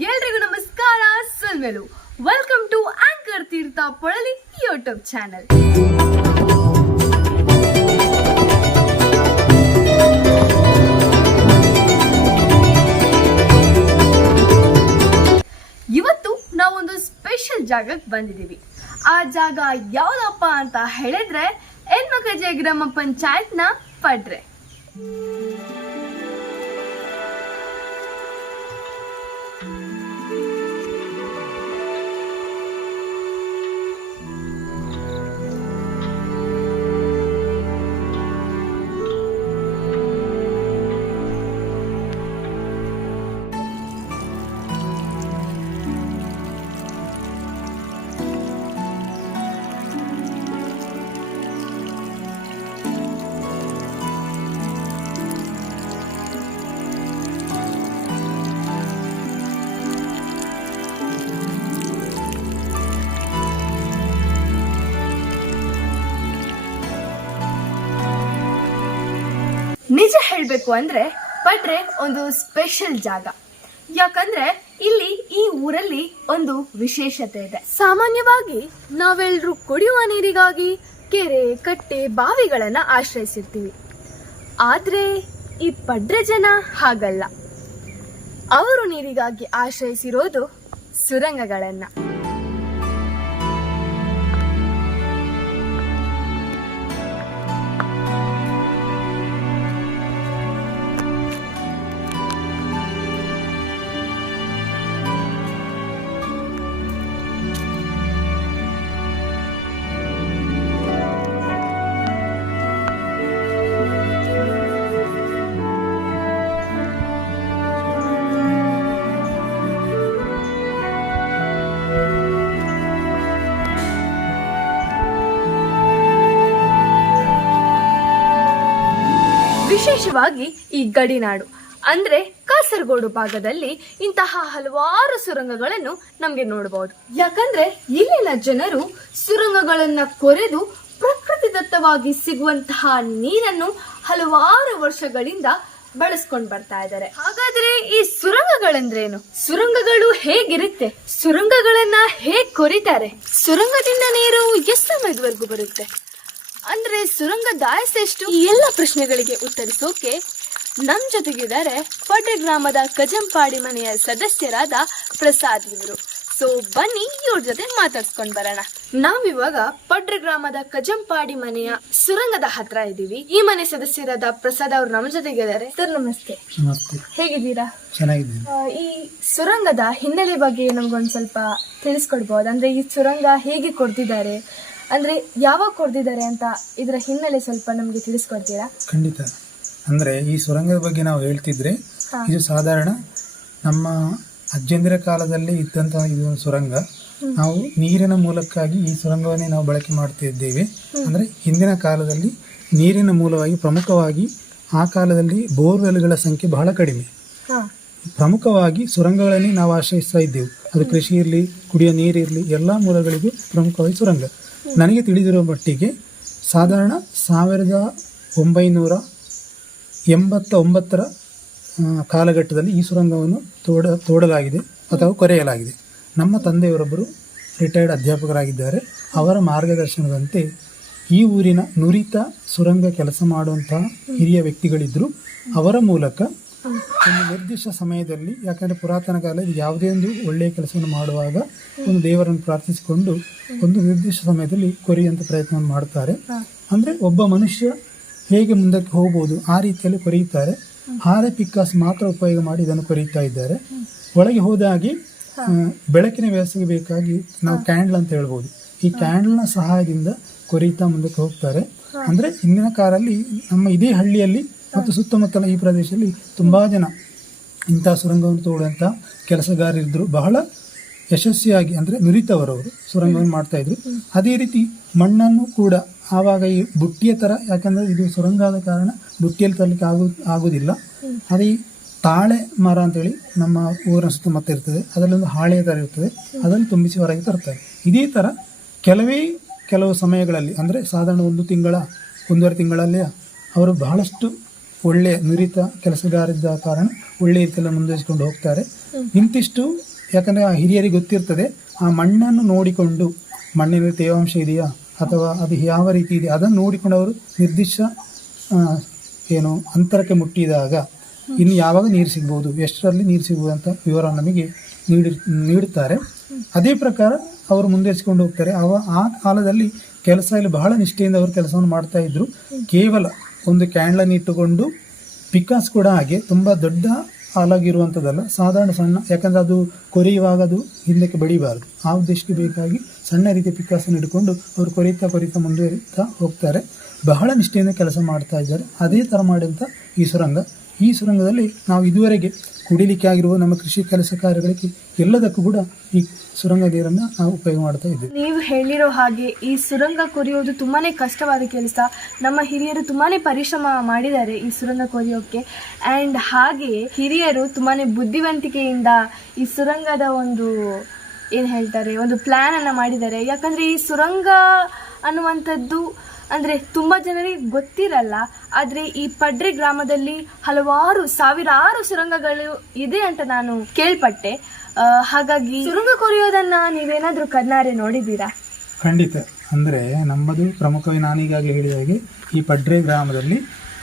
ಎಲ್ರಿಗೂ ನಮಸ್ಕಾರ. ಸಲ್ಮೆಲು welcome to anchor Teertha Polali YouTube channel. ಇವತ್ತು ನಾವೊಂದು ಸ್ಪೆಷಲ್ ಜಾಗಕ್ಕೆ ಬಂದಿದ್ದೀವಿ. ಆ ಜಾಗ ಯಾವ್ದಪ್ಪ ಅಂತ ಹೇಳಿದ್ರೆ ಹೆಣ್ಮಕಜೆ ಗ್ರಾಮ ಪಂಚಾಯತ್ನ ಪಡ್ರೆ. ನಿಜ ಹೇಳ್ಬೇಕು ಅಂದ್ರೆ ಪಡ್ರೆ ಒಂದು ಸ್ಪೆಷಲ್ ಜಾಗ. ಯಾಕಂದ್ರೆ ಇಲ್ಲಿ ಈ ಊರಲ್ಲಿ ಒಂದು ವಿಶೇಷತೆ ಇದೆ. ಸಾಮಾನ್ಯವಾಗಿ ನಾವೆಲ್ಲರೂ ಕುಡಿಯುವ ನೀರಿಗಾಗಿ ಕೆರೆ, ಕಟ್ಟೆ, ಬಾವಿಗಳನ್ನ ಆಶ್ರಯಿಸಿರ್ತೀವಿ. ಆದ್ರೆ ಈ ಪಡ್ರೆ ಜನ ಹಾಗಲ್ಲ. ಅವರು ನೀರಿಗಾಗಿ ಆಶ್ರಯಿಸಿರೋದು ಸುರಂಗಗಳನ್ನ. ವಿಶೇಷವಾಗಿ ಈ ಗಡಿನಾಡು ಅಂದ್ರೆ ಕಾಸರಗೋಡು ಭಾಗದಲ್ಲಿ ಇಂತಹ ಹಲವಾರು ಸುರಂಗಗಳನ್ನು ನಮ್ಗೆ ನೋಡಬಹುದು. ಯಾಕಂದ್ರೆ ಇಲ್ಲಿನ ಜನರು ಸುರಂಗಗಳನ್ನ ಕೊರೆದು ಪ್ರಕೃತಿ ದತ್ತವಾಗಿ ಸಿಗುವಂತಹ ನೀರನ್ನು ಹಲವಾರು ವರ್ಷಗಳಿಂದ ಬಳಸ್ಕೊಂಡು ಬರ್ತಾ ಇದ್ದಾರೆ. ಹಾಗಾದ್ರೆ ಈ ಸುರಂಗಗಳಂದ್ರೇನು? ಸುರಂಗಗಳು ಹೇಗಿರುತ್ತೆ? ಸುರಂಗಗಳನ್ನ ಹೇಗ್ ಕೊರಿತಾರೆ? ಸುರಂಗದಿಂದ ನೀರು ಎಷ್ಟು ಸಮಯದವರೆಗೂ ಬರುತ್ತೆ? ಅಂದ್ರೆ ಸುರಂಗದ ಆಯಸ್ಸು ಎಷ್ಟು? ಈ ಎಲ್ಲ ಪ್ರಶ್ನೆಗಳಿಗೆ ಉತ್ತರಿಸೋಕೆ ನಮ್ ಜೊತೆಗಿದ್ದಾರೆ ಪಡ್ರೆ ಗ್ರಾಮದ ಕಜಂಪಾಡಿ ಮನೆಯ ಸದಸ್ಯರಾದ ಪ್ರಸಾದ್ ಇವರು. ಸೊ ಬನ್ನಿ ಇವ್ರ ಜೊತೆ ಮಾತಾಡ್ಸ್ಕೊಂಡ್ ಬರೋಣ. ನಾವಿವಾಗ ಪಡ್ರೆ ಗ್ರಾಮದ ಕಜಂಪಾಡಿ ಮನೆಯ ಸುರಂಗದ ಹತ್ರ ಇದ್ದೀವಿ. ಈ ಮನೆ ಸದಸ್ಯರಾದ ಪ್ರಸಾದ್ ಅವರು ನಮ್ಮ ಜೊತೆಗಿದ್ದಾರೆ. ಸರ್ ನಮಸ್ತೆ. ಹೇಗಿದ್ದೀರಾ? ಚೆನ್ನಾಗಿದ್ದೀನಿ. ಈ ಸುರಂಗದ ಹಿನ್ನೆಲೆ ಬಗ್ಗೆ ನಮ್ಗೊಂದ್ ಸ್ವಲ್ಪ ತಿಳಿಸ್ಕೊಡ್ಬಹುದು? ಅಂದ್ರೆ ಈ ಸುರಂಗ ಹೇಗೆ ಕೊಡ್ತಿದ್ದಾರೆ, ಅಂದ್ರೆ ಯಾವಾಗ ಕೊಡ್ತಿದ್ದಾರೆ ಅಂತ ಇದರ ಹಿನ್ನೆಲೆ ಸ್ವಲ್ಪ ನಮ್ಗೆ ತಿಳಿಸ್ಕೊಡ್ತೀರಾ? ಖಂಡಿತ. ಅಂದ್ರೆ ಈ ಸುರಂಗದ ಬಗ್ಗೆ ನಾವು ಹೇಳ್ತಿದ್ರೆ ಇದು ಸಾಧಾರಣ ನಮ್ಮ ಅಜ್ಜಂದಿರ ಕಾಲದಲ್ಲಿ ಇದ್ದಂತಹ ಇದು ಸುರಂಗ. ನಾವು ನೀರಿನ ಮೂಲಕ್ಕಾಗಿ ಈ ಸುರಂಗವನ್ನೇ ನಾವು ಬಳಕೆ ಮಾಡ್ತಿದ್ದೇವೆ. ಅಂದ್ರೆ ಹಿಂದಿನ ಕಾಲದಲ್ಲಿ ನೀರಿನ ಮೂಲವಾಗಿ ಪ್ರಮುಖವಾಗಿ ಆ ಕಾಲದಲ್ಲಿ ಬೋರ್ವೆಲ್ಗಳ ಸಂಖ್ಯೆ ಬಹಳ ಕಡಿಮೆ. ಪ್ರಮುಖವಾಗಿ ಸುರಂಗಗಳನ್ನೇ ನಾವು ಆಶ್ರಯಿಸ್ತಾ ಇದ್ದೆವು. ಅದು ಕೃಷಿ ಇರಲಿ, ಕುಡಿಯೋ ನೀರಿರಲಿ, ಎಲ್ಲ ಮೂಲಗಳಿಗೂ ಪ್ರಮುಖವಾಗಿ ಸುರಂಗ. ನನಗೆ ತಿಳಿದಿರೋ ಮಟ್ಟಿಗೆ ಸಾಧಾರಣ 1989 ಕಾಲಘಟ್ಟದಲ್ಲಿ ಈ ಸುರಂಗವನ್ನು ತೋಡಲಾಗಿದೆ ಅಥವಾ ಕೊರೆಯಲಾಗಿದೆ. ನಮ್ಮ ತಂದೆಯವರೊಬ್ಬರು ರಿಟೈರ್ಡ್ ಅಧ್ಯಾಪಕರಾಗಿದ್ದಾರೆ. ಅವರ ಮಾರ್ಗದರ್ಶನದಂತೆ ಈ ಊರಿನ ನುರಿತ ಸುರಂಗ ಕೆಲಸ ಮಾಡುವಂತಹ ಹಿರಿಯ ವ್ಯಕ್ತಿಗಳಿದ್ದರು. ಅವರ ಮೂಲಕ ಒಂದು ನಿರ್ದಿಷ್ಟ ಸಮಯದಲ್ಲಿ, ಯಾಕಂದರೆ ಪುರಾತನ ಕಾಲದಲ್ಲಿ ಯಾವುದೇ ಒಂದು ಒಳ್ಳೆಯ ಕೆಲಸವನ್ನು ಮಾಡುವಾಗ ಒಂದು ದೇವರನ್ನು ಪ್ರಾರ್ಥಿಸಿಕೊಂಡು ಒಂದು ನಿರ್ದಿಷ್ಟ ಸಮಯದಲ್ಲಿ ಕೊರೆಯುವಂಥ ಪ್ರಯತ್ನವನ್ನು ಮಾಡ್ತಾರೆ. ಅಂದರೆ ಒಬ್ಬ ಮನುಷ್ಯ ಹೇಗೆ ಮುಂದಕ್ಕೆ ಹೋಗ್ಬೋದು ಆ ರೀತಿಯಲ್ಲಿ ಕೊರೆಯುತ್ತಾರೆ. ಹಾರೆ ಪಿಕ್ಕಾಸ್ ಮಾತ್ರ ಉಪಯೋಗ ಮಾಡಿ ಇದನ್ನು ಕೊರೆಯುತ್ತಾ ಇದ್ದಾರೆ. ಒಳಗೆ ಹೋದಾಗಿ ಬೆಳಕಿನ ವ್ಯವಸ್ಥೆಗೆ ಬೇಕಾಗಿ ನಾವು ಕ್ಯಾಂಡಲ್ ಅಂತ ಹೇಳ್ಬೋದು. ಈ ಕ್ಯಾಂಡಲ್ನ ಸಹಾಯದಿಂದ ಕೊರೆಯುತ್ತಾ ಮುಂದಕ್ಕೆ ಹೋಗ್ತಾರೆ. ಅಂದರೆ ಹಿಂದಿನ ಕಾಲದಲ್ಲಿ ನಮ್ಮ ಇದೇ ಹಳ್ಳಿಯಲ್ಲಿ ಮತ್ತು ಸುತ್ತಮುತ್ತಲ ಈ ಪ್ರದೇಶದಲ್ಲಿ ತುಂಬ ಜನ ಇಂಥ ಸುರಂಗವನ್ನು ತೋಡುವಂಥ ಕೆಲಸಗಾರರಿದ್ದರು. ಬಹಳ ಯಶಸ್ವಿಯಾಗಿ ಅಂದರೆ ನುರಿತವರವರು ಸುರಂಗವನ್ನು ಮಾಡ್ತಾಯಿದ್ರು. ಅದೇ ರೀತಿ ಮಣ್ಣನ್ನು ಕೂಡ ಆವಾಗ ಈ ಬುಟ್ಟಿಯ ಥರ, ಯಾಕಂದರೆ ಇದು ಸುರಂಗ ಆದ ಕಾರಣ ಬುಟ್ಟಿಯಲ್ಲಿ ತರಲಿಕ್ಕೆ ಆಗೋದಿಲ್ಲ. ಅದೇ ತಾಳೆ ಮರ ಅಂತೇಳಿ ನಮ್ಮ ಊರಿನ ಸುತ್ತಮುತ್ತ ಇರ್ತದೆ, ಅದರಲ್ಲೊಂದು ಹಾಳೆಯ ಥರ ಇರ್ತದೆ, ಅದನ್ನು ತುಂಬಿಸಿ ಹೊರಗೆ ತರ್ತಾರೆ. ಇದೇ ಥರ ಕೆಲವು ಸಮಯಗಳಲ್ಲಿ ಅಂದರೆ ಸಾಧಾರಣ 1 ತಿಂಗಳ 1.5 ತಿಂಗಳಲ್ಲೇ ಅವರು ಬಹಳಷ್ಟು ಒಳ್ಳೆ ನುರಿತ ಕೆಲಸಗಾರಿದ್ದ ಕಾರಣ ಒಳ್ಳೆ ರೀತಿಯಲ್ಲಿ ಮುಂದುವರಿಸಿಕೊಂಡು ಹೋಗ್ತಾರೆ. ಇಂತಿಷ್ಟು ಯಾಕಂದರೆ ಆ ಹಿರಿಯರಿಗೆ ಗೊತ್ತಿರ್ತದೆ, ಆ ಮಣ್ಣನ್ನು ನೋಡಿಕೊಂಡು ಮಣ್ಣಿನ ತೇವಾಂಶ ಇದೆಯಾ ಅಥವಾ ಅದು ಯಾವ ರೀತಿ ಇದೆ ಅದನ್ನು ನೋಡಿಕೊಂಡು ಅವರು ನಿರ್ದಿಷ್ಟ ಅಂತರಕ್ಕೆ ಮುಟ್ಟಿದಾಗ ಇನ್ನು ಯಾವಾಗ ನೀರು ಸಿಗ್ಬೋದು, ಎಷ್ಟರಲ್ಲಿ ನೀರು ಸಿಗ್ಬೋದು ಅಂತ ವಿವರ ನಮಗೆ ನೀಡುತ್ತಾರೆ. ಅದೇ ಪ್ರಕಾರ ಅವರು ಮುಂದುವರಿಸಿಕೊಂಡು ಹೋಗ್ತಾರೆ. ಆ ಕಾಲದಲ್ಲಿ ಕೆಲಸದಲ್ಲಿ ಬಹಳ ನಿಷ್ಠೆಯಿಂದ ಅವರು ಕೆಲಸವನ್ನು ಮಾಡ್ತಾ ಇದ್ರು. ಕೇವಲ ಒಂದು ಕ್ಯಾಂಡ್ಲನ್ನು ಇಟ್ಟುಕೊಂಡು ಪಿಕಾಸ್ ಕೂಡ ಹಾಗೆ ತುಂಬ ದೊಡ್ಡ ಹಾಲಾಗಿರುವಂಥದ್ದಲ್ಲ, ಸಾಧಾರಣ ಸಣ್ಣ, ಯಾಕಂದರೆ ಅದು ಕೊರೆಯುವಾಗ ಅದು ಹಿಂದಕ್ಕೆ ಬಡಿಬಾರದು. ಆ ಉದ್ದೇಶಕ್ಕೆ ಬೇಕಾಗಿ ಸಣ್ಣ ರೀತಿಯ ಪಿಕಾಸನ್ನು ಇಟ್ಕೊಂಡು ಅವರು ಕೊರೀತಾ ಮುಂದುವರಿತಾ ಹೋಗ್ತಾರೆ. ಬಹಳ ನಿಷ್ಠೆಯಿಂದ ಕೆಲಸ ಮಾಡ್ತಾ ಇದ್ದಾರೆ. ಅದೇ ಥರ ಮಾಡಿದಂಥ ಈ ಸುರಂಗದಲ್ಲಿ ನಾವು ಇದುವರೆಗೆ ಕುಡಿಲಿಕ್ಕೆ ಆಗಿರುವ ನಮ್ಮ ಕೃಷಿ ಕೆಲಸ ಕಾರ್ಯಗಳಿಗೆ ಎಲ್ಲದಕ್ಕೂ ಕೂಡ ಈ ಸುರಂಗ ನೀರನ್ನು ನಾವು ಉಪಯೋಗ ಮಾಡ್ತಾ ಇದ್ದೇವೆ. ನೀವು ಹೇಳಿರೋ ಹಾಗೆ ಈ ಸುರಂಗ ಕೊರೆಯೋದು ತುಂಬಾನೇ ಕಷ್ಟವಾದ ಕೆಲಸ. ನಮ್ಮ ಹಿರಿಯರು ತುಂಬಾನೇ ಪರಿಶ್ರಮ ಮಾಡಿದ್ದಾರೆ ಈ ಸುರಂಗ ಕೊರೆಯೋಕೆ. ಆ್ಯಂಡ್ ಹಾಗೆ ಹಿರಿಯರು ತುಂಬಾನೇ ಬುದ್ಧಿವಂತಿಕೆಯಿಂದ ಈ ಸುರಂಗದ ಒಂದು ಪ್ಲ್ಯಾನ್ ಅನ್ನು ಮಾಡಿದ್ದಾರೆ. ಯಾಕಂದರೆ ಈ ಸುರಂಗ ಅನ್ನುವಂಥದ್ದು ಅಂದರೆ ತುಂಬ ಜನರಿಗೆ ಗೊತ್ತಿರಲ್ಲ. ಆದರೆ ಈ ಪಡ್ರೆ ಗ್ರಾಮದಲ್ಲಿ ಸಾವಿರಾರು ಸುರಂಗಗಳು ಇದೆ ಅಂತ ನಾನು ಕೇಳ್ಪಟ್ಟೆ. ಹಾಗಾಗಿ ಸುರಂಗ ಕೊರೆಯೋದನ್ನ ನೀವೇನಾದ್ರೂ ಕಣ್ಣಾರೆ ನೋಡಿದ್ದೀರಾ? ಖಂಡಿತ. ಅಂದರೆ ನಮ್ಮದು ಪ್ರಮುಖವಾಗಿ ನಾನೀಗಾಗಲೇ ಹೇಳಿದ ಹಾಗೆ ಈ ಪಡ್ರೆ ಗ್ರಾಮದಲ್ಲಿ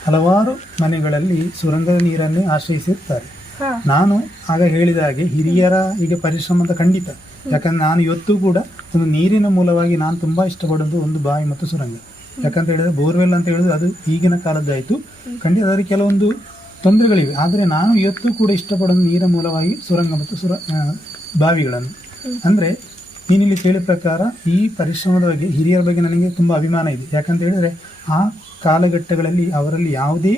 ಹಲವಾರು ಮನೆಗಳಲ್ಲಿ ಸುರಂಗದ ನೀರನ್ನೇ ಆಶ್ರಯಿಸಿರ್ತಾರೆ. ನಾನು ಆಗ ಹೇಳಿದ ಹಾಗೆ ಹಿರಿಯರ ಈಗ ಪರಿಶ್ರಮ ಅಂತ ಖಂಡಿತ. ಯಾಕಂದ್ರೆ ನಾನು ಇವತ್ತು ಕೂಡ ಒಂದು ನೀರಿನ ಮೂಲವಾಗಿ ನಾನು ತುಂಬ ಇಷ್ಟಪಡೋದು ಒಂದು ಬಾವಿ ಮತ್ತು ಸುರಂಗ. ಯಾಕಂತ ಹೇಳಿದ್ರೆ ಬೋರ್ವೆಲ್ ಅಂತ ಹೇಳಿದ್ರೆ ಅದು ಈಗಿನ ಕಾಲದ್ದಾಯಿತು. ಖಂಡಿತ ಅದರಲ್ಲಿ ಕೆಲವೊಂದು ತೊಂದರೆಗಳಿವೆ. ಆದರೆ ನಾನು ಇವತ್ತು ಕೂಡ ಇಷ್ಟಪಡೋದು ನೀರಿನ ಮೂಲವಾಗಿ ಸುರಂಗ ಮತ್ತು ಬಾವಿಗಳನ್ನು. ಅಂದರೆ ನೀನಿಲ್ಲಿ ಕೇಳಿದ ಪ್ರಕಾರ ಈ ಪರಿಶ್ರಮದ ಬಗ್ಗೆ ಹಿರಿಯರ ಬಗ್ಗೆ ನನಗೆ ತುಂಬ ಅಭಿಮಾನ ಇದೆ. ಯಾಕಂತ ಹೇಳಿದರೆ ಆ ಕಾಲಘಟ್ಟಗಳಲ್ಲಿ ಅವರಲ್ಲಿ ಯಾವುದೇ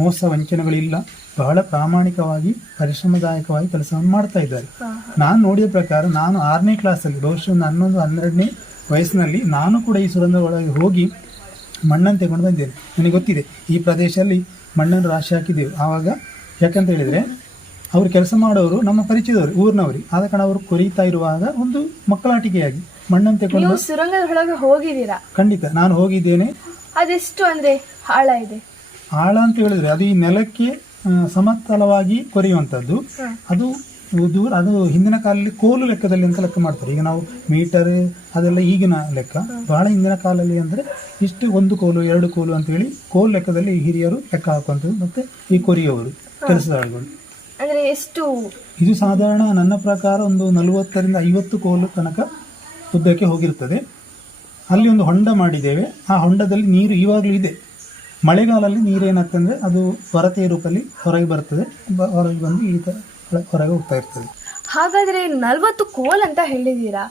ಮೋಸ ವಂಚನೆಗಳಿಲ್ಲ. ಬಹಳ ಪ್ರಾಮಾಣಿಕವಾಗಿ ಪರಿಶ್ರಮದಾಯಕವಾಗಿ ಕೆಲಸವನ್ನು ಮಾಡ್ತಾ ಇದ್ದಾರೆ. ನಾನು ನೋಡಿದ ಪ್ರಕಾರ ನಾನು 6ನೇ ಕ್ಲಾಸಲ್ಲಿ ಬಹುಶಃ 11-12ನೇ ವಯಸ್ಸಿನಲ್ಲಿ ನಾನು ಕೂಡ ಈ ಸುರಂಗ ಒಳಗೆ ಹೋಗಿ ಮಣ್ಣನ್ನು ತಗೊಂಡು ಬಂದಿದ್ದೇನೆ. ನನಗೆ ಗೊತ್ತಿದೆ ಈ ಪ್ರದೇಶದಲ್ಲಿ ಮಣ್ಣನ್ನು ರಾಶಿ ಹಾಕಿದ್ದೇವೆ ಆವಾಗ. ಯಾಕಂತ ಹೇಳಿದರೆ ಅವರು ಕೆಲಸ ಮಾಡೋರು ನಮ್ಮ ಪರಿಚಯದವರು, ಊರಿನವರು. ಆದ ಕಾರಣ ಅವರು ಕೊರೀತಾ ಇರುವಾಗ ಒಂದು ಮಕ್ಕಳಾಟಿಕೆಯಾಗಿ ಮಣ್ಣನ್ನು ತಗೊಂಡು ಸುರಂಗದ ಒಳಗೆ ಹೋಗಿದ್ದೀರಾ? ಖಂಡಿತ ನಾನು ಹೋಗಿದ್ದೇನೆ. ಅದೆಷ್ಟು ಅಂದರೆ ಆಳ ಇದೆ? ಆಳ ಅಂತ ಹೇಳಿದ್ರೆ ಅದು ಈ ನೆಲಕ್ಕೆ ಸಮತಲವಾಗಿ ಕೊರೆಯುವಂಥದ್ದು. ಅದು ದೂರ, ಅದು ಹಿಂದಿನ ಕಾಲದಲ್ಲಿ ಕೋಲು ಲೆಕ್ಕದಲ್ಲಿ ಅಂತ ಲೆಕ್ಕ ಮಾಡ್ತಾರೆ. ಈಗ ನಾವು ಮೀಟರ್ ಅದೆಲ್ಲ ಈಗಿನ ಲೆಕ್ಕ. ಬಹಳ ಹಿಂದಿನ ಕಾಲದಲ್ಲಿ ಅಂದರೆ ಇಷ್ಟು 1 ಕೋಲು 2 ಕೋಲು ಅಂತೇಳಿ ಕೋಲು ಲೆಕ್ಕದಲ್ಲಿ ಹಿರಿಯರು ಲೆಕ್ಕ ಹಾಕುವಂಥದ್ದು. ಮತ್ತು ಈ ಕೊರಿಯೋರು ಕೆಲಸದಾಳುಗಳು. ಅಂದರೆ ಎಷ್ಟು? ಇದು ಸಾಧಾರಣ ನನ್ನ ಪ್ರಕಾರ ಒಂದು 40ರಿಂದ 50 ಕೋಲು ತನಕ ಉದ್ದಕ್ಕೆ ಹೋಗಿರ್ತದೆ. ಅಲ್ಲಿ ಒಂದು ಹೊಂಡ ಮಾಡಿದ್ದೇವೆ. ಆ ಹೊಂಡದಲ್ಲಿ ನೀರು ಇವಾಗಲೂ ಇದೆ. ಮಳೆಗಾಲದಲ್ಲಿ ನೀರೇನಾಗ್ತಂದರೆ ಅದು ಕೊರತೆಯ ರೂಪದಲ್ಲಿ ಹೊರಗೆ ಬರ್ತದೆ. ಹೊರಗೆ ಬಂದು ಈ ಥರ ಹೊರಗೆ ಹೋಗ್ತಾ ಇರ್ತದೆ. ಹಾಗಾದ್ರೆ 40 ಕೋಲ್ ಅಂತ ಹೇಳಿದ್ದೀರಾ.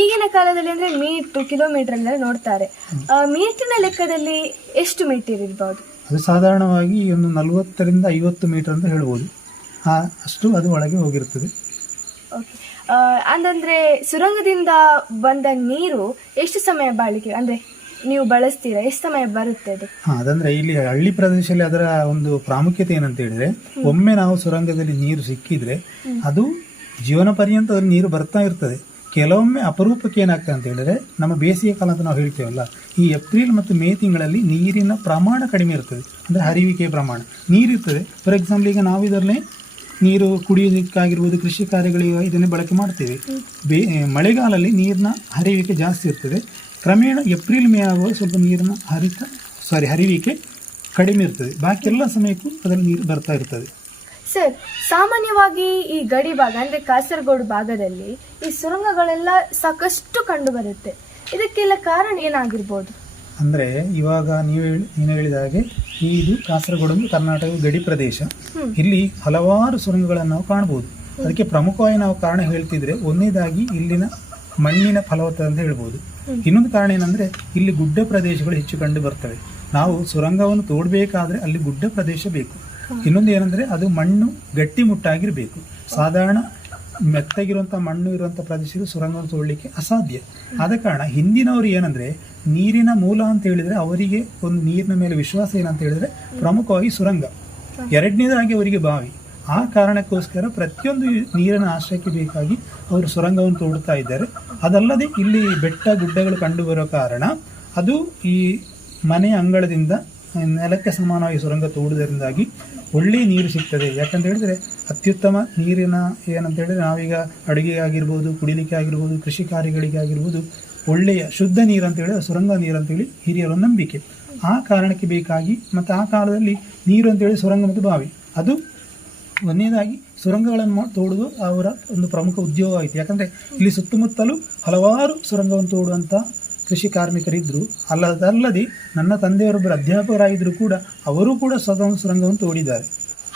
ಈಗಿನ ಕಾಲದಲ್ಲಿ ಅಂದ್ರೆ ಕಿಲೋಮೀಟರ್ ಅಂದ್ರೆ ನೋಡ್ತಾರೆ. ಮೀಟರ್ನ ಲೆಕ್ಕದಲ್ಲಿ ಎಷ್ಟು ಮೀಟರ್ ಇರ್ಬೋದು? ಅದು ಸಾಧಾರಣವಾಗಿ ಒಂದು 40ರಿಂದ 50 ಮೀಟರ್ ಅಂತ ಹೇಳ್ಬೋದು. ಅಷ್ಟು ಅದು ಒಳಗೆ ಹೋಗಿರ್ತದೆ. ಓಕೆ. ಅಂದ್ರೆ ಸುರಂಗದಿಂದ ಬಂದ ನೀರು ಎಷ್ಟು ಸಮಯ ಬಾಳಿಕೆ ಅಂದ್ರೆ ನೀವು ಬಳಸ್ತೀರಾ? ಎಷ್ಟು ಸಮಯ ಬರುತ್ತೆ ಅದು? ಅದಂದ್ರೆ ಇಲ್ಲಿ ಹಳ್ಳಿ ಪ್ರದೇಶದಲ್ಲಿ ಅದರ ಒಂದು ಪ್ರಾಮುಖ್ಯತೆ ಏನಂತ ಹೇಳಿದ್ರೆ, ಒಮ್ಮೆ ನಾವು ಸುರಂಗದಲ್ಲಿ ನೀರು ಸಿಕ್ಕಿದ್ರೆ ಅದು ಜೀವನ ಪರ್ಯಂತ ಅದ್ರಲ್ಲಿ ನೀರು ಬರ್ತಾ ಇರ್ತದೆ. ಕೆಲವೊಮ್ಮೆ ಅಪರೂಪಕ್ಕೆ ಏನಾಗ್ತದೆ ಅಂತ ಹೇಳಿದ್ರೆ, ನಮ್ಮ ಬೇಸಿಗೆ ಕಾಲ ಅಂತ ನಾವು ಹೇಳ್ತೇವಲ್ಲ, ಈ ಏಪ್ರಿಲ್ ಮತ್ತು ಮೇ ತಿಂಗಳಲ್ಲಿ ನೀರಿನ ಪ್ರಮಾಣ ಕಡಿಮೆ ಇರ್ತದೆ. ಅಂದರೆ ಹರಿವಿಕೆಯ ಪ್ರಮಾಣ ನೀರಿರ್ತದೆ. ಫಾರ್ ಎಕ್ಸಾಂಪಲ್ ಈಗ ನಾವು ಇದರಲ್ಲೇ ನೀರು ಕುಡಿಯೋದಕ್ಕಾಗಿರ್ಬೋದು, ಕೃಷಿ ಕಾರ್ಯಗಳಿಗೆ ಇದನ್ನೇ ಬಳಕೆ ಮಾಡ್ತೇವೆ. ಮಳೆಗಾಲದಲ್ಲಿ ನೀರಿನ ಹರಿವಿಕೆ ಜಾಸ್ತಿ ಇರ್ತದೆ. ಕ್ರಮೇಣ ಏಪ್ರಿಲ್ ಮೇ ಆಗುವಾಗ ಸ್ವಲ್ಪ ನೀರಿನ ಹರಿವಿಕೆ ಕಡಿಮೆ ಇರ್ತದೆ. ಬಾಕಿ ಎಲ್ಲ ಸಮಯಕ್ಕೂ ಅದರಲ್ಲಿ ನೀರು ಬರ್ತಾ ಇರ್ತದೆ. ಸರ್, ಸಾಮಾನ್ಯವಾಗಿ ಈ ಗಡಿ ಭಾಗ ಅಂದರೆ ಕಾಸರಗೋಡು ಭಾಗದಲ್ಲಿ ಈ ಸುರಂಗಗಳೆಲ್ಲ ಸಾಕಷ್ಟು ಕಂಡು ಬರುತ್ತೆ. ಇದಕ್ಕೆಲ್ಲ ಕಾರಣ ಏನಾಗಿರ್ಬೋದು? ಅಂದರೆ ಇವಾಗ ನೀನು ಹೇಳಿದ ಹಾಗೆ ಇದು ಕಾಸರಗೋಡು ಕರ್ನಾಟಕ ಗಡಿ ಪ್ರದೇಶ. ಇಲ್ಲಿ ಹಲವಾರು ಸುರಂಗಗಳನ್ನು ನಾವು ಕಾಣ್ಬೋದು. ಅದಕ್ಕೆ ಪ್ರಮುಖವಾಗಿ ನಾವು ಕಾರಣ ಹೇಳ್ತಿದ್ರೆ, ಒಂದನೇದಾಗಿ ಇಲ್ಲಿನ ಮಣ್ಣಿನ ಫಲವತ್ತತೆ ಅಂತ ಹೇಳ್ಬೋದು. ಇನ್ನೊಂದು ಕಾರಣ ಏನಂದರೆ ಇಲ್ಲಿ ಗುಡ್ಡ ಪ್ರದೇಶಗಳು ಹೆಚ್ಚು ಕಂಡು ಬರ್ತವೆ. ನಾವು ಸುರಂಗವನ್ನು ತೋಡಬೇಕಾದ್ರೆ ಅಲ್ಲಿ ಗುಡ್ಡ ಪ್ರದೇಶ ಬೇಕು. ಇನ್ನೊಂದು ಏನಂದರೆ ಅದು ಮಣ್ಣು ಗಟ್ಟಿಮುಟ್ಟಾಗಿರಬೇಕು. ಸಾಧಾರಣ ಮೆತ್ತಗಿರುವಂಥ ಮಣ್ಣು ಇರುವಂಥ ಪ್ರದೇಶಗಳು ಸುರಂಗವನ್ನು ತೋಡಲಿಕ್ಕೆ ಅಸಾಧ್ಯ. ಆದ ಕಾರಣ ಹಿಂದಿನವರು ಏನಂದರೆ ನೀರಿನ ಮೂಲ ಅಂತ ಹೇಳಿದರೆ ಅವರಿಗೆ ಒಂದು ನೀರಿನ ಮೇಲೆ ವಿಶ್ವಾಸ ಏನಂತ ಹೇಳಿದರೆ ಪ್ರಮುಖವಾಗಿ ಸುರಂಗ, ಎರಡನೇದಾಗಿ ಅವರಿಗೆ ಬಾವಿ. ಆ ಕಾರಣಕ್ಕೋಸ್ಕರ ಪ್ರತಿಯೊಂದು ನೀರಿನ ಆಶ್ರಯಕ್ಕೆ ಬೇಕಾಗಿ ಅವರು ಸುರಂಗವನ್ನು ತೋಡ್ತಾ ಇದ್ದಾರೆ. ಅದಲ್ಲದೆ ಇಲ್ಲಿ ಬೆಟ್ಟ ಗುಡ್ಡಗಳು ಕಂಡು ಬರೋ ಕಾರಣ ಅದು ಈ ಮನೆಯ ಅಂಗಳದಿಂದ ನೆಲಕ್ಕೆ ಸಮಾನವಾಗಿ ಸುರಂಗ ತೋಡುವುದರಿಂದಾಗಿ ಒಳ್ಳೆಯ ನೀರು ಸಿಗ್ತದೆ. ಯಾಕಂತ ಹೇಳಿದರೆ ಅತ್ಯುತ್ತಮ ನೀರಿನ ಏನಂತ ಹೇಳಿದರೆ ನಾವೀಗ ಅಡುಗೆಗೆ ಆಗಿರ್ಬೋದು, ಕುಡಿಲಿಕ್ಕೆ ಆಗಿರ್ಬೋದು, ಕೃಷಿ ಕಾರ್ಯಗಳಿಗೆ ಆಗಿರ್ಬೋದು ಒಳ್ಳೆಯ ಶುದ್ಧ ನೀರು ಅಂತ ಹೇಳಿದ್ರೆ ಸುರಂಗ ನೀರು ಅಂತೇಳಿ ಹಿರಿಯರ ನಂಬಿಕೆ. ಆ ಕಾರಣಕ್ಕೆ ಬೇಕಾಗಿ ಮತ್ತು ಆ ಕಾಲದಲ್ಲಿ ನೀರು ಅಂತೇಳಿ ಸುರಂಗ ಮತ್ತು ಬಾವಿ ಅದು ಒಂದನೇದಾಗಿ ಸುರಂಗಗಳನ್ನು ತೋಡುವುದು ಅವರ ಒಂದು ಪ್ರಮುಖ ಉದ್ಯೋಗ ಆಯಿತು. ಯಾಕಂದರೆ ಇಲ್ಲಿ ಸುತ್ತಮುತ್ತಲೂ ಹಲವಾರು ಸುರಂಗವನ್ನು ತೋಡುವಂಥ ಕೃಷಿ ಕಾರ್ಮಿಕರಿದ್ದರು. ಅದಲ್ಲದೆ ನನ್ನ ತಂದೆಯವರೊಬ್ಬರು ಅಧ್ಯಾಪಕರಾಗಿದ್ದರೂ ಕೂಡ ಅವರೂ ಕೂಡ ಸ್ವತಃ ಸುರಂಗವನ್ನು ತೋಡಿದ್ದಾರೆ.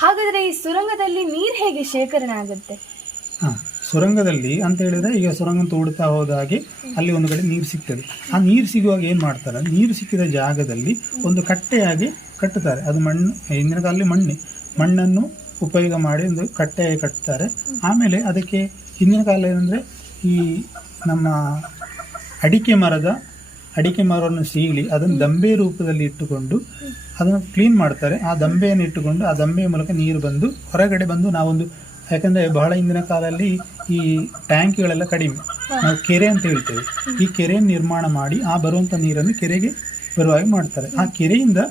ಹಾಗಾದರೆ ಈ ಸುರಂಗದಲ್ಲಿ ನೀರು ಹೇಗೆ ಶೇಖರಣೆ ಆಗುತ್ತೆ? ಸುರಂಗದಲ್ಲಿ ಅಂತ ಹೇಳಿದ್ರೆ ಈಗ ಸುರಂಗ ತೋಡುತ್ತಾ ಹೋದ ಹಾಗೆ ಅಲ್ಲಿ ಒಂದು ಕಡೆ ನೀರು ಸಿಗ್ತದೆ. ಆ ನೀರು ಸಿಗುವಾಗ ಏನು ಮಾಡ್ತಾರೆ, ನೀರು ಸಿಕ್ಕಿದ ಜಾಗದಲ್ಲಿ ಒಂದು ಕಟ್ಟೆಯಾಗಿ ಕಟ್ಟುತ್ತಾರೆ. ಅದು ಮಣ್ಣು, ಹಿಂದಿನ ಕಾಲದಲ್ಲಿ ಮಣ್ಣನ್ನು ಉಪಯೋಗ ಮಾಡಿ ಒಂದು ಕಟ್ಟೆಯಾಗಿ ಕಟ್ತಾರೆ. ಆಮೇಲೆ ಅದಕ್ಕೆ ಹಿಂದಿನ ಕಾಲ ಏನಂದರೆ ಈ ನಮ್ಮ ಅಡಿಕೆ ಮರವನ್ನು ಸೀಳಿ ಅದನ್ನು ದಂಬೆ ರೂಪದಲ್ಲಿ ಇಟ್ಟುಕೊಂಡು ಅದನ್ನು ಕ್ಲೀನ್ ಮಾಡ್ತಾರೆ. ಆ ದಂಬೆಯನ್ನು ಇಟ್ಟುಕೊಂಡು ಆ ದಂಬೆಯ ಮೂಲಕ ನೀರು ಬಂದು ಹೊರಗಡೆ ಬಂದು ನಾವೊಂದು, ಯಾಕಂದರೆ ಬಹಳ ಹಿಂದಿನ ಕಾಲದಲ್ಲಿ ಈ ಟ್ಯಾಂಕ್ಗಳೆಲ್ಲ ಕಡಿಮೆ, ನಾವು ಕೆರೆ ಅಂತ ಹೇಳ್ತೇವೆ. ಈ ಕೆರೆಯನ್ನು ನಿರ್ಮಾಣ ಮಾಡಿ ಆ ಬರುವಂಥ ನೀರನ್ನು ಕೆರೆಗೆ ಬರುವಾಗಿ ಮಾಡ್ತಾರೆ. ಆ ಕೆರೆಯಿಂದ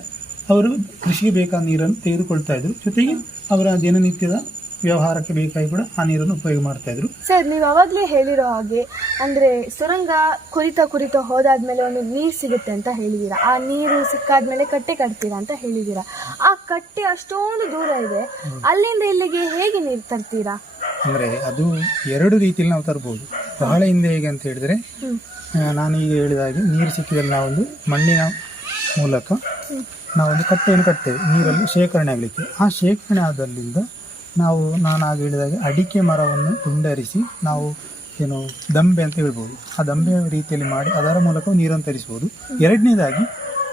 ಅವರು ಕೃಷಿಗೆ ಬೇಕಾದ ನೀರನ್ನು ತೆಗೆದುಕೊಳ್ತಾ ಇದ್ರು. ಜೊತೆಗೆ ಅವರ ದಿನನಿತ್ಯದ ವ್ಯವಹಾರಕ್ಕೆ ಬೇಕಾಗಿ ಕೂಡ ಆ ನೀರನ್ನು ಉಪಯೋಗ ಮಾಡ್ತಾ ಇದ್ರು. ಸರ್, ನೀವು ಅವಾಗಲೇ ಹೇಳಿರೋ ಹಾಗೆ ಅಂದರೆ ಸುರಂಗ ಕುರಿತಾ ಹೋದಾದ್ಮೇಲೆ ಒಂದು ನೀರು ಸಿಗುತ್ತೆ ಅಂತ ಹೇಳಿದ್ದೀರಾ. ಆ ನೀರು ಸಿಕ್ಕಾದ್ಮೇಲೆ ಕಟ್ಟೆ ಕಟ್ತೀರಾ ಅಂತ ಹೇಳಿದ್ದೀರಾ. ಆ ಕಟ್ಟೆ ಅಷ್ಟೊಂದು ದೂರ ಇದೆ, ಅಲ್ಲಿಂದ ಇಲ್ಲಿಗೆ ಹೇಗೆ ನೀರು ತರ್ತೀರಾ? ಅಂದರೆ ಅದು ಎರಡು ರೀತಿಯಲ್ಲಿ ನಾವು ತರ್ಬೋದು. ಬಹಳ ಹಿಂದೆ ಹೇಗೆ ಅಂತ ಹೇಳಿದರೆ, ನಾನೀಗ ಹೇಳಿದ ಹಾಗೆ ನೀರು ಸಿಕ್ಕಿದಲ್ಲಿ ನಾವೊಂದು ಮಣ್ಣಿನ ಮೂಲಕ ನಾವೊಂದು ಕಟ್ಟೆಯನ್ನು ಕಟ್ತೇವೆ ನೀರಲ್ಲಿ ಶೇಖರಣೆ ಆಗಲಿಕ್ಕೆ. ಆ ಶೇಖರಣೆ ಆದಲ್ಲಿಂದ ನಾನು ಆಗ ಹೇಳಿದಾಗೆ ಅಡಿಕೆ ಮರವನ್ನು ತುಂಡರಿಸಿ ನಾವು ಏನು ದಂಬೆ ಅಂತ ಹೇಳ್ಬೋದು, ಆ ದಂಬೆ ರೀತಿಯಲ್ಲಿ ಮಾಡಿ ಅದರ ಮೂಲಕ ನೀರನ್ನು ತರಿಸ್ಬೋದು. ಎರಡನೇದಾಗಿ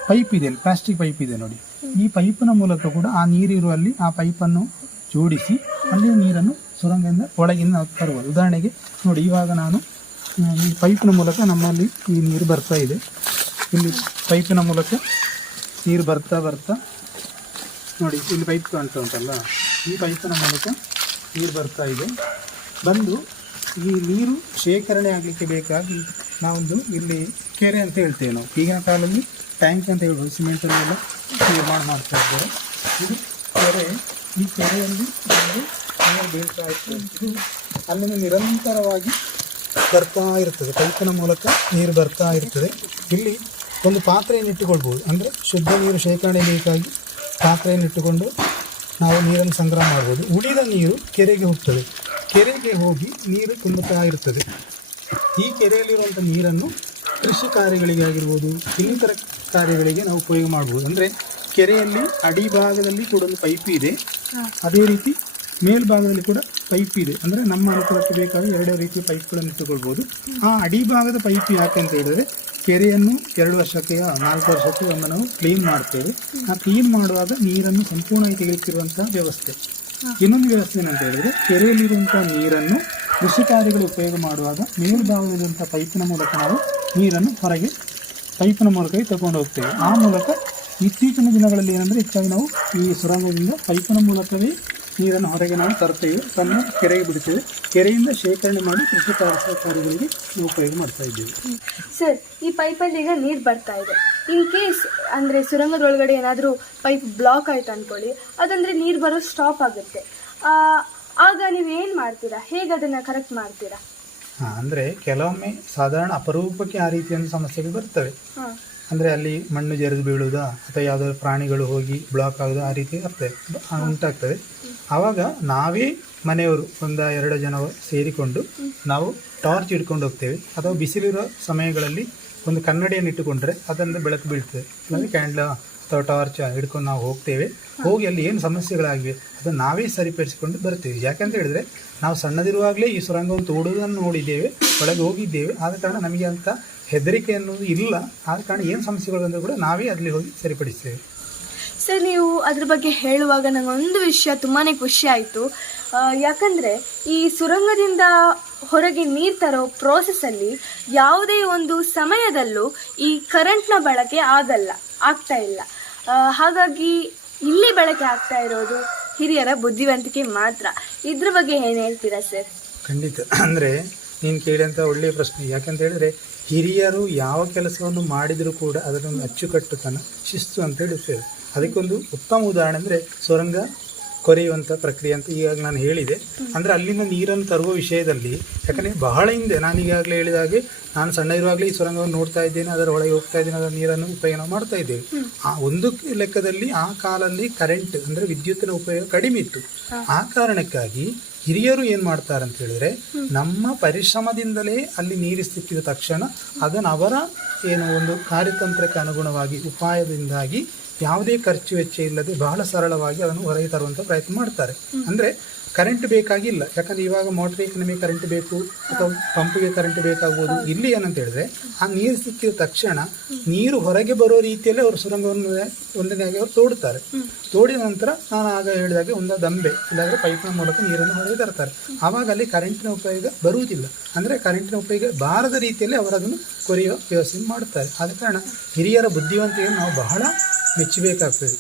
ಪೈಪ್ ಇದೆ, ಪ್ಲಾಸ್ಟಿಕ್ ಪೈಪ್ ಇದೆ ನೋಡಿ. ಈ ಪೈಪಿನ ಮೂಲಕ ಕೂಡ ಆ ನೀರಿರುವಲ್ಲಿ ಆ ಪೈಪನ್ನು ಜೋಡಿಸಿ ಅಲ್ಲಿ ನೀರನ್ನು ಸುರಂಗದಿಂದ ಒಳಗಿಂದ ನಾವು ತರ್ಬೋದು. ಉದಾಹರಣೆಗೆ ನೋಡಿ, ಇವಾಗ ನಾನು ಈ ಪೈಪಿನ ಮೂಲಕ ನಮ್ಮಲ್ಲಿ ಈ ನೀರು ಬರ್ತಾ ಇದೆ. ಇಲ್ಲಿ ಪೈಪಿನ ಮೂಲಕ ನೀರು ಬರ್ತಾ ನೋಡಿ, ಇಲ್ಲಿ ಪೈಪ್ ಕಾಣ್ತಾ ಉಂಟಲ್ಲ, ಈ ಪೈಪಿನ ಮೂಲಕ ನೀರು ಬರ್ತಾ ಇದೆ. ಬಂದು ಈ ನೀರು ಶೇಖರಣೆ ಆಗಲಿಕ್ಕೆ ಬೇಕಾಗಿ ನಾವೊಂದು ಇಲ್ಲಿ ಕೆರೆ ಅಂತ ಹೇಳ್ತೇವೆ ನಾವು. ಈಗಿನ ಕಾಲದಲ್ಲಿ ಟ್ಯಾಂಕ್ ಅಂತ ಹೇಳ್ಬೋದು, ಸಿಮೆಂಟಲ್ಲೆಲ್ಲ ನಿರ್ಮಾಣ ಮಾಡ್ತಾ ಇದ್ದಾರೆ. ಇದು ಕೆರೆ. ಈ ಕೆರೆಯಲ್ಲಿ ನೀರು ಬೀಳ್ತಾ ಇರ್ತದೆ. ಅಲ್ಲಿಂದ ನಿರಂತರವಾಗಿ ಬರ್ತಾ ಇರ್ತದೆ, ಪೈಪಿನ ಮೂಲಕ ನೀರು ಬರ್ತಾ ಇರ್ತದೆ. ಇಲ್ಲಿ ಒಂದು ಪಾತ್ರೆಯನ್ನು ಇಟ್ಟುಕೊಳ್ಬೋದು, ಅಂದರೆ ಶುದ್ಧ ನೀರು ಶೇಖರಣೆ ಬೇಕಾಗಿ ಪಾತ್ರೆಯನ್ನು ಇಟ್ಟುಕೊಂಡು ನಾವು ನೀರನ್ನು ಸಂಗ್ರಹ ಮಾಡ್ಬೋದು. ಉಳಿದ ನೀರು ಕೆರೆಗೆ ಹೋಗ್ತದೆ. ಕೆರೆಗೆ ಹೋಗಿ ನೀರು ತುಂಬುತ್ತಾ ಇರ್ತದೆ. ಈ ಕೆರೆಯಲ್ಲಿರುವಂಥ ನೀರನ್ನು ಕೃಷಿ ಕಾರ್ಯಗಳಿಗೆ ಆಗಿರ್ಬೋದು, ಇನ್ನಿತರ ಕಾರ್ಯಗಳಿಗೆ ನಾವು ಉಪಯೋಗ ಮಾಡ್ಬೋದು. ಅಂದರೆ ಕೆರೆಯಲ್ಲಿ ಅಡಿಭಾಗದಲ್ಲಿ ಕೂಡ ಒಂದು ಪೈಪ್ ಇದೆ, ಅದೇ ರೀತಿ ಮೇಲ್ಭಾಗದಲ್ಲಿ ಕೂಡ ಪೈಪ್ ಇದೆ. ಅಂದರೆ ನಮ್ಮ ಅನುಕೂಲಕ್ಕೆ ಬೇಕಾದ ಎರಡೇ ರೀತಿಯ ಪೈಪ್ಗಳನ್ನು ಇಟ್ಟುಕೊಳ್ಬೋದು. ಆ ಅಡಿಭಾಗದ ಪೈಪ್ ಯಾಕೆ ಅಂತ ಹೇಳಿದರೆ, ಕೆರೆಯನ್ನು 2 ವರ್ಷಕ್ಕೆ 4 ವರ್ಷಕ್ಕೆ ಒಮ್ಮೆ ನಾವು ಕ್ಲೀನ್ ಮಾಡ್ತೇವೆ. ಆ ಕ್ಲೀನ್ ಮಾಡುವಾಗ ನೀರನ್ನು ಸಂಪೂರ್ಣವಾಗಿ ತೆಗೆಯುತ್ತಿರುವಂಥ ವ್ಯವಸ್ಥೆ. ಇನ್ನೊಂದು ವ್ಯವಸ್ಥೆ ಏನಂತ ಹೇಳಿದರೆ, ಕೆರೆಯಲ್ಲಿರುವಂಥ ನೀರನ್ನು ಕೃಷಿ ಕಾರ್ಯಗಳು ಉಪಯೋಗ ಮಾಡುವಾಗ ಮೇಲ್ಭಾಗದಲ್ಲಿರುವಂಥ ಪೈಪಿನ ಮೂಲಕ ನಾವು ನೀರನ್ನು ಹೊರಗೆ ಪೈಪಿನ ಮೂಲಕ ತಗೊಂಡು ಹೋಗ್ತೇವೆ. ಆ ಮೂಲಕ ಇತ್ತೀಚಿನ ದಿನಗಳಲ್ಲಿ ಏನಂದರೆ ಹೆಚ್ಚಾಗಿ ನಾವು ಈ ಸುರಂಗದಿಂದ ಪೈಪಿನ ಮೂಲಕವೇ ನೀರನ್ನು ಹೊರಗೆ ನಾವು ತರ್ತೇವೆ, ತನ್ನ ಕೆರೆಗೆ ಬಿಡ್ತೇವೆ. ಕೆರೆಯಿಂದ ಶೇಖರಣೆ ಮಾಡಿ ಕೃಷಿ ಕಾರ್ಯಗಳಿಗೆ ನಾವು ಉಪಯೋಗ ಮಾಡ್ತಾ ಇದ್ದೇವೆ. ಸರ್, ಈ ಪೈಪಲ್ಲಿ ಈಗ ನೀರು ಬರ್ತಾ ಇದೆ. ಇನ್ ಕೇಸ್ ಅಂದರೆ ಸುರಂಗದೊಳಗಡೆ ಏನಾದರೂ ಪೈಪ್ ಬ್ಲಾಕ್ ಆಯ್ತು ಅಂದ್ಕೊಳ್ಳಿ, ಅದಂದರೆ ನೀರು ಬರೋದು ಸ್ಟಾಪ್ ಆಗುತ್ತೆ. ಆಗ ನೀವು ಏನು ಮಾಡ್ತೀರಾ? ಹೇಗೆ ಅದನ್ನು ಕರೆಕ್ಟ್ ಮಾಡ್ತೀರಾ? ಅಂದರೆ ಕೆಲವೊಮ್ಮೆ ಸಾಧಾರಣ ಅಪರೂಪಕ್ಕೆ ಆ ರೀತಿಯ ಸಮಸ್ಯೆಗಳು ಬರ್ತವೆ. ಅಂದರೆ ಅಲ್ಲಿ ಮಣ್ಣು ಜರಿದು ಬೀಳುವುದಾ ಅಥವಾ ಯಾವುದಾದ್ರು ಪ್ರಾಣಿಗಳು ಹೋಗಿ ಬ್ಲಾಕ್ ಆಗೋದು, ಆ ರೀತಿ ಉಂಟಾಗ್ತದೆ. ಆವಾಗ ನಾವೇ ಮನೆಯವರು 1-2 ಜನ ಸೇರಿಕೊಂಡು ನಾವು ಟಾರ್ಚ್ ಇಟ್ಕೊಂಡು ಹೋಗ್ತೇವೆ. ಅಥವಾ ಬಿಸಿಲಿರೋ ಸಮಯಗಳಲ್ಲಿ ಒಂದು ಕನ್ನಡಿಯನ್ನು ಇಟ್ಟುಕೊಂಡ್ರೆ ಅದರಿಂದ ಬೆಳಕು ಬೀಳ್ತದೆ. ಅಂದರೆ ಕ್ಯಾಂಡ್ಲ ಅಥವಾ ಟಾರ್ಚ್ ಹಿಡ್ಕೊಂಡು ನಾವು ಹೋಗ್ತೇವೆ. ಹೋಗಿ ಅಲ್ಲಿ ಏನು ಸಮಸ್ಯೆಗಳಾಗಿವೆ ಅದನ್ನು ನಾವೇ ಸರಿಪಡಿಸಿಕೊಂಡು ಬರ್ತೇವೆ. ಯಾಕಂತ ಹೇಳಿದರೆ ನಾವು ಸಣ್ಣದಿರುವಾಗಲೇ ಈ ಸುರಂಗವನ್ನು ತೋಡುವುದನ್ನು ನೋಡಿದ್ದೇವೆ, ಒಳಗೆ ಹೋಗಿದ್ದೇವೆ. ಆದ ಕಾರಣ ನಮಗೆ ಅಂತ ಹೆದರಿಕೆ ಅನ್ನೋದು ಇಲ್ಲ. ಆದ ಕಾರಣ ಏನು ಸಮಸ್ಯೆಗಳು ಬಂದರೂ ಕೂಡ ನಾವೇ ಅಲ್ಲಿ ಹೋಗಿ ಸರಿಪಡಿಸ್ತೇವೆ. ಸರ್, ನೀವು ಅದ್ರ ಬಗ್ಗೆ ಹೇಳುವಾಗ ನನಗೊಂದು ವಿಷಯ ತುಂಬಾ ಖುಷಿ ಆಯಿತು. ಯಾಕಂದರೆ ಈ ಸುರಂಗದಿಂದ ಹೊರಗೆ ನೀರು ತರೋ ಪ್ರೋಸೆಸ್ಸಲ್ಲಿ ಯಾವುದೇ ಒಂದು ಸಮಯದಲ್ಲೂ ಈ ಕರೆಂಟ್ನ ಬಳಕೆ ಆಗ್ತಾ ಇಲ್ಲ. ಹಾಗಾಗಿ ಇಲ್ಲಿ ಬಳಕೆ ಆಗ್ತಾ ಇರೋದು ಹಿರಿಯರ ಬುದ್ಧಿವಂತಿಕೆ ಮಾತ್ರ. ಇದ್ರ ಬಗ್ಗೆ ಏನು ಹೇಳ್ತೀರಾ ಸರ್? ಖಂಡಿತ. ಅಂದರೆ ನೀನು ಕೇಳಿದಂಥ ಒಳ್ಳೆಯ ಪ್ರಶ್ನೆ. ಯಾಕಂತ ಹೇಳಿದ್ರೆ ಹಿರಿಯರು ಯಾವ ಕೆಲಸವನ್ನು ಮಾಡಿದರೂ ಕೂಡ ಅದರೊಂದು ಅಚ್ಚುಕಟ್ಟುತನ, ಶಿಸ್ತು ಅಂತ ಹೇಳುತ್ತೇವೆ. ಅದಕ್ಕೊಂದು ಉತ್ತಮ ಉದಾಹರಣೆ ಅಂದರೆ ಸುರಂಗ ಕೊರೆಯುವಂಥ ಪ್ರಕ್ರಿಯೆ ಅಂತ ಈಗಾಗ ನಾನು ಹೇಳಿದೆ. ಅಂದರೆ ಅಲ್ಲಿಂದ ನೀರನ್ನು ತರುವ ವಿಷಯದಲ್ಲಿ, ಯಾಕಂದರೆ ಬಹಳ ಹಿಂದೆ ನಾನು ಈಗಾಗಲೇ ಹೇಳಿದ ಹಾಗೆ ನಾನು ಸಣ್ಣ ಇರುವಾಗಲೇ ಈ ಸುರಂಗವನ್ನು ನೋಡ್ತಾ ಇದ್ದೇನೆ, ಅದರ ಒಳಗೆ ಹೋಗ್ತಾ ಇದ್ದೇನೆ, ಅದರ ನೀರನ್ನು ಉಪಯೋಗ ಮಾಡ್ತಾ ಇದ್ದೇವೆ. ಆ ಒಂದು ಲೆಕ್ಕದಲ್ಲಿ ಆ ಕಾಲಲ್ಲಿ ಕರೆಂಟ್ ಅಂದರೆ ವಿದ್ಯುತ್ತಿನ ಉಪಯೋಗ ಕಡಿಮೆ ಇತ್ತು. ಆ ಕಾರಣಕ್ಕಾಗಿ ಹಿರಿಯರು ಏನು ಮಾಡ್ತಾರೆ ಅಂತ ಹೇಳಿದ್ರೆ, ನಮ್ಮ ಪರಿಶ್ರಮದಿಂದಲೇ ಅಲ್ಲಿ ನೀರು ಸಿಕ್ಕಿದ ತಕ್ಷಣ ಅದನ್ನು ಅವರ ಏನು ಒಂದು ಕಾರ್ಯತಂತ್ರಕ್ಕೆ ಅನುಗುಣವಾಗಿ ಉಪಾಯದಿಂದಾಗಿ ಯಾವುದೇ ಖರ್ಚು ವೆಚ್ಚ ಇಲ್ಲದೆ ಬಹಳ ಸರಳವಾಗಿ ಅದನ್ನು ಹೊರಗೆ ತರುವಂಥ ಪ್ರಯತ್ನ ಮಾಡ್ತಾರೆ. ಅಂದರೆ ಕರೆಂಟ್ ಬೇಕಾಗಿಲ್ಲ, ಯಾಕಂದರೆ ಇವಾಗ ಮೋಟ್ರಿಗೆ ನಮಗೆ ಕರೆಂಟ್ ಬೇಕು ಅಥವಾ ಪಂಪಿಗೆ ಕರೆಂಟ್ ಬೇಕಾಗ್ಬೋದು. ಇಲ್ಲಿ ಏನಂತ ಹೇಳಿದ್ರೆ, ಆ ನೀರು ಸಿಕ್ಕಿದ ತಕ್ಷಣ ನೀರು ಹೊರಗೆ ಬರೋ ರೀತಿಯಲ್ಲಿ ಅವರು ಸುರಂಗವನ್ನು ಒಂದನೇಗೆ ಅವರು ತೋಡುತ್ತಾರೆ. ತೋಡಿದ ನಂತರ ನಾನು ಆಗ ಹೇಳಿದಾಗೆ ಒಂದು ದಂಬೆ ಇಲ್ಲಾಂದರೆ ಪೈಪಿನ ಮೂಲಕ ನೀರನ್ನು ಹೊರಗೆ ತರ್ತಾರೆ. ಆವಾಗ ಅಲ್ಲಿ ಕರೆಂಟಿನ ಉಪಯೋಗ ಬರುವುದಿಲ್ಲ. ಅಂದರೆ ಕರೆಂಟಿನ ಉಪಯೋಗ ಬಾರದ ರೀತಿಯಲ್ಲಿ ಅವರು ಅದನ್ನು ಕೊರೆಯುವ ವ್ಯವಸ್ಥೆ ಮಾಡುತ್ತಾರೆ. ಆದ ಕಾರಣ ಹಿರಿಯರ ಬುದ್ಧಿವಂತಿಕೆಯನ್ನು ನಾವು ಬಹಳ ಮೆಚ್ಚಬೇಕಾಗ್ತದೆ.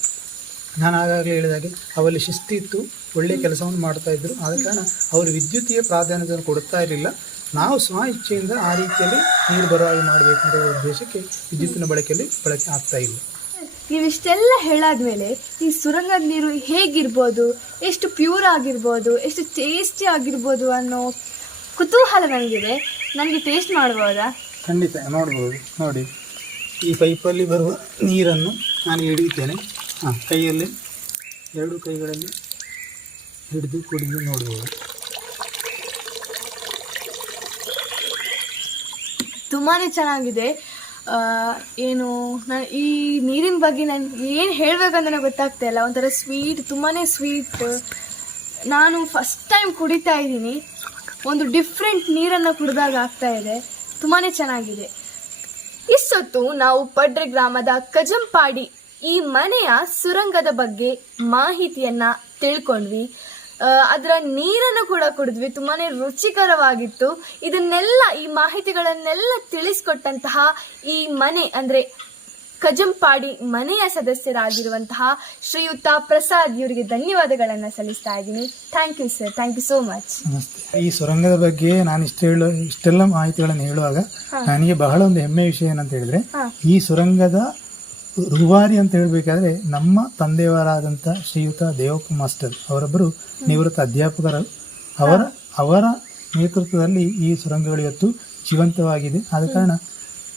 ನಾನು ಆಗಾಗಲೇ ಹೇಳಿದಾಗೆ ಅವರಲ್ಲಿ ಶಿಸ್ತಿತ್ತು, ಒಳ್ಳೆಯ ಕೆಲಸವನ್ನು ಮಾಡ್ತಾ ಇದ್ದರು. ಆದ ಕಾರಣ ಅವರು ವಿದ್ಯುತ್ತಿಗೆ ಪ್ರಾಧಾನ್ಯತೆಯನ್ನು ಕೊಡುತ್ತಾ ಇರಲಿಲ್ಲ. ನಾವು ಸ್ವ ಇಚ್ಛೆಯಿಂದ ಆ ರೀತಿಯಲ್ಲಿ ನೀರು ಬರೋ ಹಾಗೆ ಮಾಡಬೇಕಂತ ಉದ್ದೇಶಕ್ಕೆ ವಿದ್ಯುತ್ತಿನ ಬಳಕೆ ಆಗ್ತಾ ಇಲ್ಲ. ನೀವಿಷ್ಟೆಲ್ಲ ಹೇಳಾದ್ಮೇಲೆ ಈ ಸುರಂಗದ ನೀರು ಹೇಗಿರ್ಬೋದು, ಎಷ್ಟು ಪ್ಯೂರ್ ಆಗಿರ್ಬೋದು, ಎಷ್ಟು ಟೇಸ್ಟಿ ಆಗಿರ್ಬೋದು ಅನ್ನೋ ಕುತೂಹಲ ನನಗಿದೆ. ನನಗೆ ಟೇಸ್ಟ್ ಮಾಡ್ಬೋದಾ? ಖಂಡಿತ ನೋಡ್ಬೋದು. ನೋಡಿ, ಈ ಪೈಪಲ್ಲಿ ಬರುವ ನೀರನ್ನು ನಾನು ಹಿಡಿಯುತ್ತೇನೆ. ಕೈಯಲ್ಲಿ, ಎರಡು ಕೈಗಳಲ್ಲಿ ಹಿಡಿದು ಕುಡಿದು ನೋಡ್ಬೋದು. ತುಂಬಾ ಚೆನ್ನಾಗಿದೆ. ಏನು ನಾನು ಈ ನೀರಿನ ಬಗ್ಗೆ ನಾನು ಏನು ಹೇಳಬೇಕಂತ ನನಗೆ ಗೊತ್ತಾಗ್ತಾ ಇಲ್ಲ. ಒಂಥರ ಸ್ವೀಟ್, ತುಂಬಾ ಸ್ವೀಟ್. ನಾನು ಫಸ್ಟ್ ಟೈಮ್ ಕುಡಿತಾ ಇದ್ದೀನಿ. ಒಂದು ಡಿಫ್ರೆಂಟ್ ನೀರನ್ನು ಕುಡಿದಾಗ ಆಗ್ತಾ ಇದೆ. ತುಂಬಾ ಚೆನ್ನಾಗಿದೆ. ಇಷ್ಟೊತ್ತು ನಾವು ಪಡ್ರೆ ಗ್ರಾಮದ ಕಜಂಪಾಡಿ ಈ ಮನೆಯ ಸುರಂಗದ ಬಗ್ಗೆ ಮಾಹಿತಿಯನ್ನ ತಿಳ್ಕೊಂಡ್ವಿ. ಅದರ ನೀರನ್ನು ಕೂಡ ಕುಡಿದ್ವಿ. ತುಂಬಾ ರುಚಿಕರವಾಗಿತ್ತು. ಇದನ್ನೆಲ್ಲ, ಈ ಮಾಹಿತಿಗಳನ್ನೆಲ್ಲ ತಿಳಿಸ್ಕೊಟ್ಟಂತಹ ಈ ಮನೆ ಅಂದರೆ ಕಜಂಪಾಡಿ ಮನೆಯ ಸದಸ್ಯರಾಗಿರುವಂತಹ ಶ್ರೀಯುತ ಪ್ರಸಾದ್ ಇವರಿಗೆ ಧನ್ಯವಾದಗಳನ್ನು ಸಲ್ಲಿಸ್ತಾ ಇದ್ದೀನಿ. Thank you sir, thank you so much. ನಮಸ್ತೆ. ಈ ಸುರಂಗದ ಬಗ್ಗೆ ನಾನು ಇಷ್ಟೆಲ್ಲ ಮಾಹಿತಿಗಳನ್ನು ಹೇಳುವಾಗ ನನಗೆ ಬಹಳ ಒಂದು ಹೆಮ್ಮೆ ವಿಷಯ ಏನಂತ ಹೇಳಿದ್ರೆ, ಈ ಸುರಂಗದ ರೂವಾರಿ ಅಂತ ಹೇಳಬೇಕಾದ್ರೆ ನಮ್ಮ ತಂದೆಯವರಾದಂಥ ಶ್ರೀಯುತ ದೇವಪ್ಪ ಮಾಸ್ಟರ್ ಅವರೊಬ್ಬರು ನಿವೃತ್ತ ಅಧ್ಯಾಪಕರು. ಅವರ ನೇತೃತ್ವದಲ್ಲಿ ಈ ಸುರಂಗಗಳು ಇವತ್ತು ಜೀವಂತವಾಗಿದೆ. ಆದ ಕಾರಣ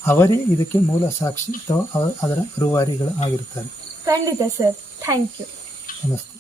ಅವರೇ ಇದಕ್ಕೆ ಮೂಲ ಸಾಕ್ಷಿ ಅಥವಾ ಅದರ ರೂವಾರಿಗಳು ಆಗಿರುತ್ತಾರೆ. ಖಂಡಿತ ಸರ್, ಥ್ಯಾಂಕ್ ಯು. ನಮಸ್ತೆ.